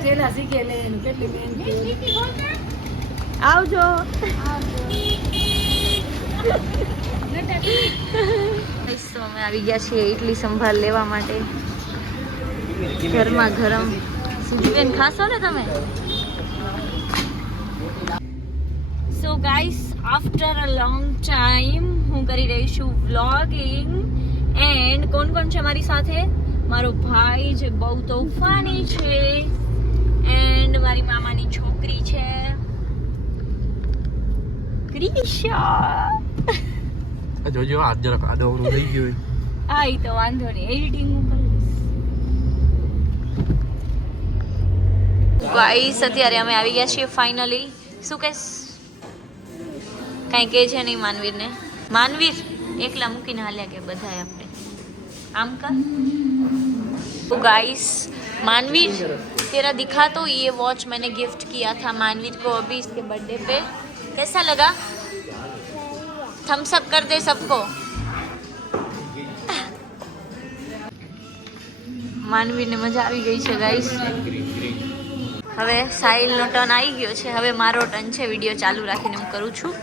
જેલા શીખે લે કેટલી મહેનત આવજો તો અમે આવી ગયા છીએ ઇડલી સંભાર લેવા માટે ગરમા ગરમ સુજીબેન ખાશો ને તમે so guys after a long time હું કરી રહી છું વ્લોગિંગ એન્ડ કોણ કોણ છે મારી સાથે મારો ભાઈ જે બહુ તોફાની છે એન્ડ મારી મામાની છોકરી છે ક્રિશા જોજો આજ જરાક આડવરું થઈ ગયું હા ઈ તો વાંધો નહીં એડિટિંગ હું કરીશ ગાઈસ અત્યારે અમે આવી ગયા છીએ ફાઇનલી શું કહેશ કાંઈ કહે છે નહીં માનવીરને માનવીર એકલા મૂકીને હાલ્યા કે બધાએ આપણે આમ કર तो गाइस मानवीर तेरा दिखा तो ये वॉच मैंने गिफ्ट किया था मानवीर को अभी इसके बर्थडे पे कैसा लगा थम्स अप कर दे सबको मानवीर ने मजा આવી ગઈ છે ગાઈસ હવે સાહિલ નો ટર્ન આવી ગયો છે હવે મારો ટર્ન છે વિડિયો ચાલુ રાખીને હું કરું છું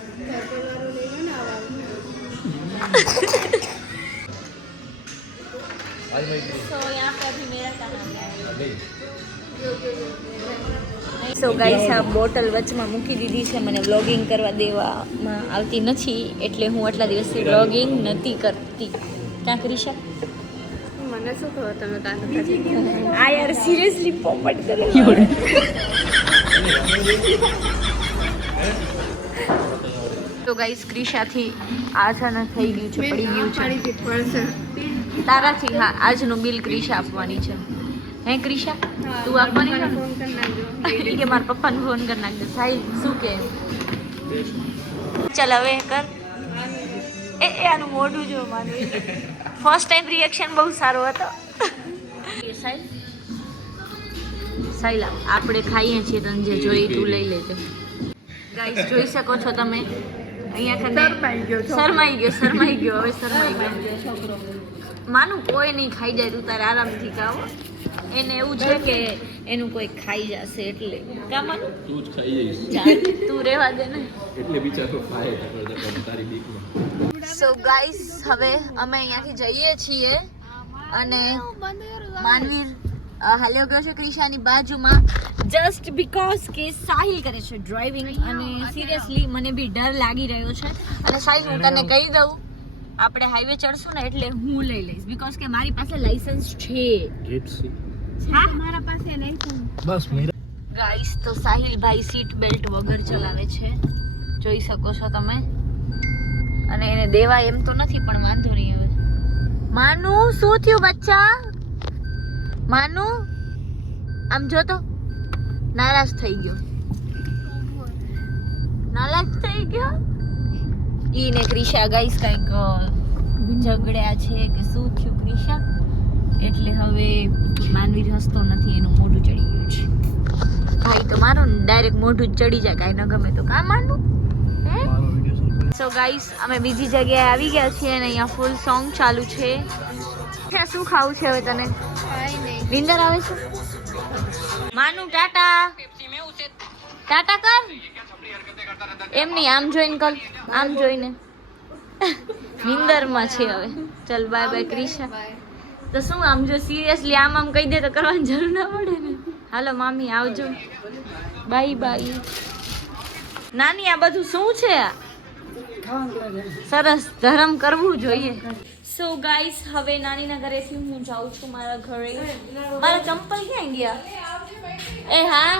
So यहाँ पे अभी मेरा काम है સો ગાઈસ આ બોટલ વચમાં મૂકી દીધી છે મને વ્લોગિંગ કરવા દેવામાં આવતી નથી એટલે હું આટલા દિવસથી વ્લોગિંગ નથી કરતી ક્યાં ક્રિશા મને શું ખબર તમે કાંઈ આ યાર સિરિયસલી પોપટ કરે તો ગાઈસ ક્રિશાથી આછાના થઈ ગયું છે પડી ગયું છે તારાથી હા આજનું બિલ ક્રિશા આપવાની છે હે ક્રિશા તું આપવાની છે ને કે મારા પપ્પાને ફોન કરી નાખજે સાઈ શું કે ચાલ હવે કર એ આનું મોઢું જો માનવી ફર્સ્ટ ટાઈમ રિએક્શન બહુ સારો હતો સાઈલા આપણે ખાઈએ છીએ તને જે જોઈ તું લઈ લેજો ગાઈસ જોઈ શકો છો તમે અહીંયા શરમાઈ ગયો હવે શરમાઈ ગયો છોકરો માનું કોઈ નહીં ખાઈ જાય તું તારે આરામથી ખાવ એને એવું છે કે એનું કોઈ ખાઈ જશે એટલે કા માનું તું જ ખાઈ જઈશ તું રહેવા દે ને એટલે બિચારો ખાય તારી બીકમાં સો ગાઈસ હવે અમે અહીંયાથી જઈએ છીએ અને માનવીર હાલ્યો ગયો છે ક્રિશાની બાજુમાં જસ્ટ બીકોઝ કે સાહિલ કરે છે ડ્રાઇવિંગ અને સિરિયસલી મને બી ડર લાગી રહ્યો છે અને સાહિલ હું તને કહી દઉં આપણે હાઈવે ચડશું ને એટલે હું લઈ લઈશ બીકોઝ કે મારી પાસે લાયસન્સ છે હા મારા પાસે લાયસન્સ બસ મેરા ગાઈસ તો સાહિલ ભાઈ સીટ બેલ્ટ વગર ચલાવે છે જોઈ શકો છો તમે અને એને દેવા એમ તો નથી પણ વાંધો નહીં હવે માનુ શું થયું બચ્ચા માનુ આમ જો તો નારાજ થઈ ગયો ઈ ને ક્રિશા ગાઈસ કઈક ઝઘડ્યા છે કે શું થયું ક્રિશા એટલે હવે માનવીર હસતો નથી એનું મોઢું ચડી ગયું છે ભાઈ તો મારો ડાયરેક્ટ મોઢું જ ચડી જાય કાંઈ ન ગમે તો કાં માનવું સો ગાઈસ અમે બીજી જગ્યાએ આવી ગયા છીએ અને અહીંયા ફૂલ સોંગ ચાલુ છે શું ખાવું છે હવે તને નિંદર આવે છે માનું ટાટા કર એમ નહીં આમ જોઈને કર આમ જોઈને નિંદરમાં છે હવે ચલ બાય બાય ક્રિશા તો શું આમ જો સિરિયસલી આમ કહી દે તો કરવાની જરૂર ના પડે ને હાલો મામી આવજો બાય બાય નાની આ બધું શું છે સરસ ધર્મ કરવું જોઈએ સો ગાઈસ હવે નાનીના ઘરેથી હું જાઉં છું મારા ઘરે મારા ચંપલ ક્યાં ગયા એ હા